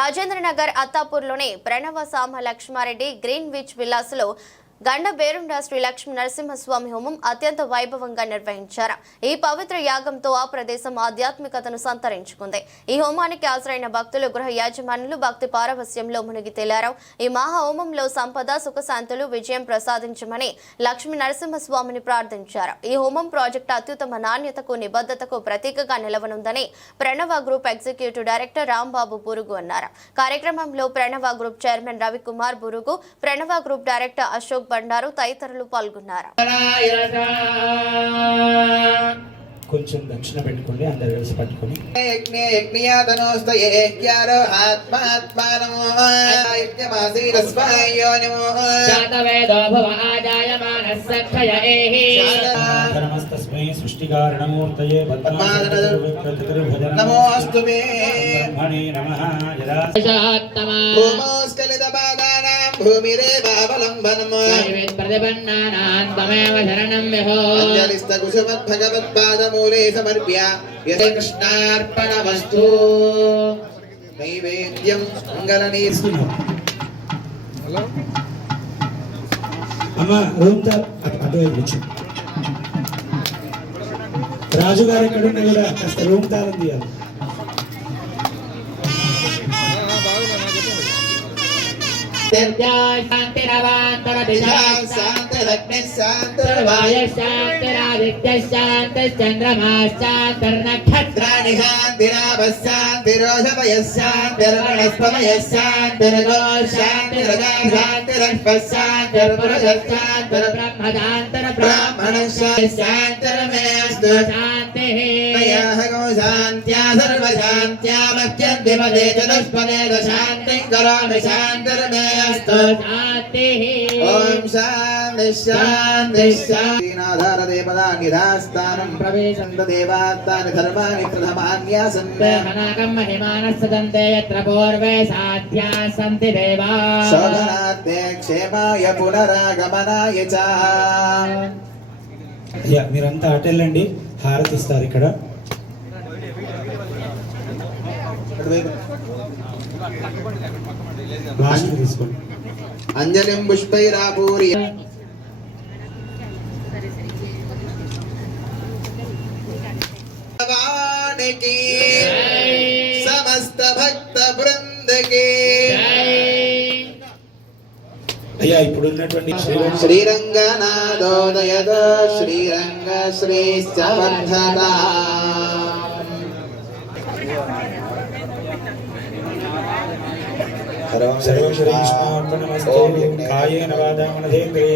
రాజేంద్రనగర్ అత్తాపూర్లోని ప్రణవ సామ Lakshma Reddy green which విల్లాస్లో గండ బేరుండ శ్రీ లక్ష్మీ నరసింహస్వామి హోమం అత్యంత వైభవంగా నిర్వహించారు. ఈ పవిత్ర యాగంతో ఆ ప్రదేశం ఆధ్యాత్మికతను సంతరించుకుంది. ఈ హోమానికి హాజరైన భక్తులు గృహ యాజమానులు భక్తి పారవస్యంలో మునిగి తేలారు. ఈ మహా హోమంలో సంపద సుఖశాంతులు విజయం ప్రసాదించమని లక్ష్మీ నరసింహస్వామిని ప్రార్థించారు. ఈ హోమం ప్రాజెక్టు అత్యుత్తమ నాణ్యతకు నిబద్ధతకు ప్రతీకగా నిలవనుందని Pranava group executive director Rambabu Burugu అన్నారు. కార్యక్రమంలో Pranava group chairman Ravikumar Burugu Pranava group director Ashok Bandaru తదితరులు పాల్గొన్నారు. కొంచెం దక్షిణ పెట్టుకోండి అందరు కలిసి పట్టుకొని. ఆత్మాత్మానమో. मे सृष्टिकारणमूर्तये नमोऽस्तु मे ब्रह्मणे नमः भूमोस्खलितपादानां भूमिरेवावलम्बनम् प्रतिपन्नानां त्वमेव शरणं व्यहोलिस्तकुसुमद्भगवत्पादमूले समर्प्य यथकृष्णार्पणवस्तु नैवेद्यं मङ्गलनीस्तु అమ్మ రూమ్ అటు వైపు కూర్చో రాజు గారు ఎక్కడ ఉన్నా కూడా కాస్త రూమ్ తాళం తీయాలి శాంతిరవాంతరదిశాం శాంతిరగ్నిః సర్వాయ శాంతిం కరోమి శాంతిరమేస్తు శాంతిః. ఓం శాంతి శాంతి శాంతినాధార దేవదా నిధాస్థానం ప్రవేశంత దేవాత్తాని ధర్మాని ప్రథమాన్యాసన్ హనాకం మహిమానస్సదంతే యత్ర పూర్వే సాధ్యా సంతి దేవా. శోధనార్థే క్షేమాయ పునరాగమనాయ చ. అయ్యా మీరంతా అటు వెళ్ళండి హారతి ఇస్తారు ఇక్కడ. అంజలిం పుష్పైరాపూర్య భగవానికి సమస్త భక్త బృందకి అయ్యా ఇప్పుడు ఉన్నటువంటి శ్రీరంగనాథోదయద శ్రీరంగ శ్రీ సమర్థగా సర్వం శ్రీ విష్ణు అర్పణమస్తు కాయేన వాదామనధేంద్రియ